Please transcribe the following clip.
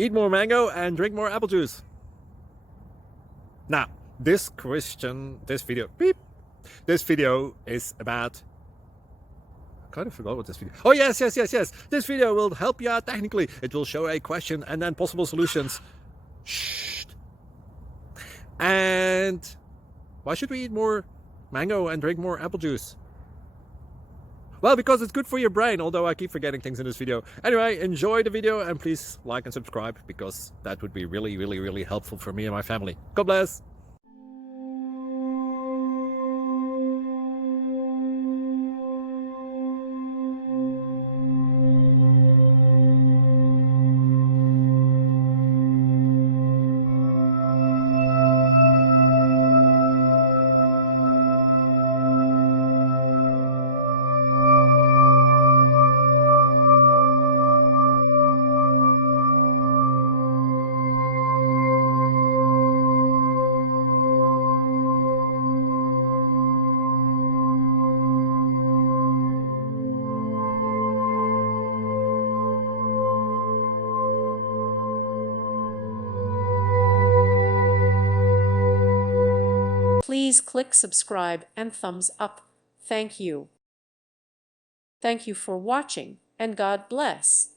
Eat more mango and drink more apple juice. Now, this video is about, I kind of forgot what this video. Oh, yes. This video will help you out technically. It will show a question and then possible solutions. Shh. And why should we eat more mango and drink more apple juice? Well, because it's good for your brain, although I keep forgetting things in this video. Anyway, enjoy the video and please like and subscribe, because that would be really helpful for me and my family. God bless! Please click subscribe and thumbs up. Thank you. Thank you for watching, and God bless.